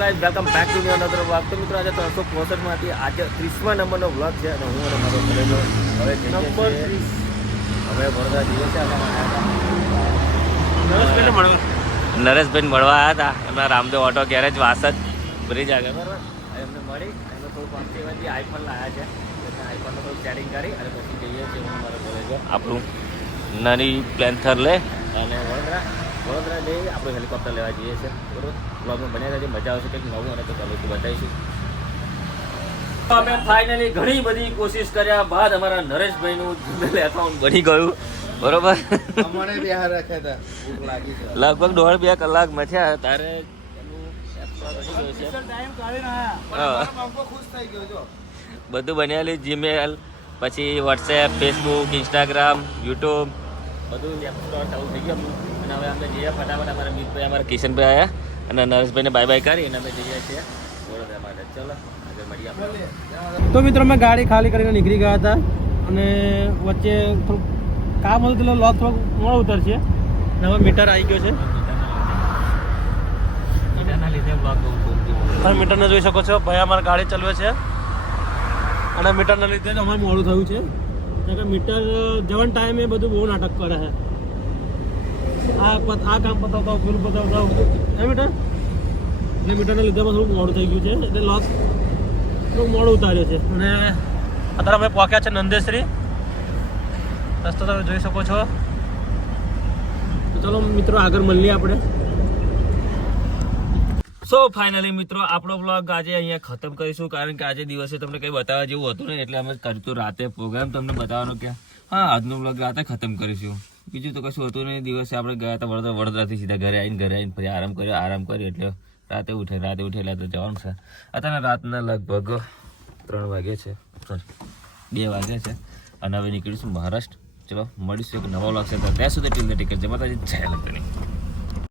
Guys welcome back to another vlog. તો મિત્રો આજે 365 માંથી આજે 30મા નંબરનો વ્લોગ છે અને હું અને મારો કલેજો હવે નંબર 30 હવે વડોદરા જઈએ છે. નરેશભાઈ મળવા આવ્યા હતા એમના Ramdev auto garage Vasad bridge આગળ બરાબર. એમને મળી એમને થોડું પંક્તિવાદી આઈફોન લાવ્યા છે. આઈફોનનું થોડું સેટિંગ કરી અને પછી જઈએ છીએ હું મારો કલેજો આપણું નાની પ્લેન્થર લે અને વડોદરા જઈ આપણે હેલિકોપ્ટર લેવા જઈએ છીએ બરાબર. બ્લોગમાં બન્યા રહેજો, મજા આવશે. કંઈક નવું અને કંઈક અલગ બતાવીશું. અમે ફાઇનલી ઘણી બધી કોશિશ કર્યા બાદ અમારા નરેશભાઈનું જીમેલ એકાઉન્ટ બની ગયું બરોબર. અમારે બિહાર રાખ્યા હતા, ભૂખ લાગી છે. લગભગ 1.5-2 કલાક મથ્યા તારે ખુશ થઈ ગયો જો બધું બનેલું. જીમેલ પછી વોટ્સએપ, ફેસબુક, ઇન્સ્ટાગ્રામ, યુટ્યુબ બધું એપસ્ટોર ચાલુ થઈ ગયું. અને હવે અમે જઈએ ફટાફટ. અમારા મિતભાઈ અમારા કિશનભાઈ આવ્યા અને નરેશભાઈને બાય બાય કરીને અમે જઈએ છીએ વડોદરા માટે. ચલો આગળ મળીએ આપણે. તો મિત્રો અમે ગાડી ખાલી કરીને નીકળી ગયા હતા અને વચ્ચે થોડુંક કામ હતું એટલે લોક થોડુંક મોડો ઉતરશે. અને હવે મીટર આવી ગયો છે. મીટરના લીધે બ્લોગ તમે મીટરને જોઈ શકો છો. ભાઈ અમારે ગાડી ચલાવે છે અને મીટરના લીધે જ અમારે મોડું થયું છે. કારણ કે મીટર જવાના ટાઈમે બધું બહુ નાટક કરે છે. આ કામ પતાવતા પેલું પતાવતા એ મીટર એટલે મીટરના લીધે થોડું મોડું થઈ ગયું છે. એટલે લોક થોડું મોડું ઉતાર્યો છે. અને અત્યારે અમે પહોંચ્યા છે નંદેશ્રી. રસ્તો તમે જોઈ શકો છો. તો ચલો મિત્રો આગળ મળીએ આપણે. સો ફાઇનલી મિત્રો આપણો બ્લોગ આજે અહીંયા ખતમ કરીશું. કારણ કે આજે દિવસે તમને કંઈ બતાવવા જેવું હતું ને એટલે અમે કરતું રાતે પ્રોગ્રામ તમને બતાવવાનો કે હા આજનો બ્લોગ રાતે ખતમ કરીશું. બીજું તો કશું હતું નહીં. દિવસે આપણે ગયા હતા વડોદરાથી સીધા ઘરે આવીને પછી આરામ કર્યો એટલે રાતે ઉઠે એટલે તો જવાનું છે. અત્યારે રાતના લગભગ 3 વાગે છે, 2 વાગે છે અને હવે નીકળીશું મહારાષ્ટ્ર. ચલો મળીશું એક નવા બ્લોગ છે. ત્યાં સુધી ટીમ ટિકિટ જમા જય લગ્ન.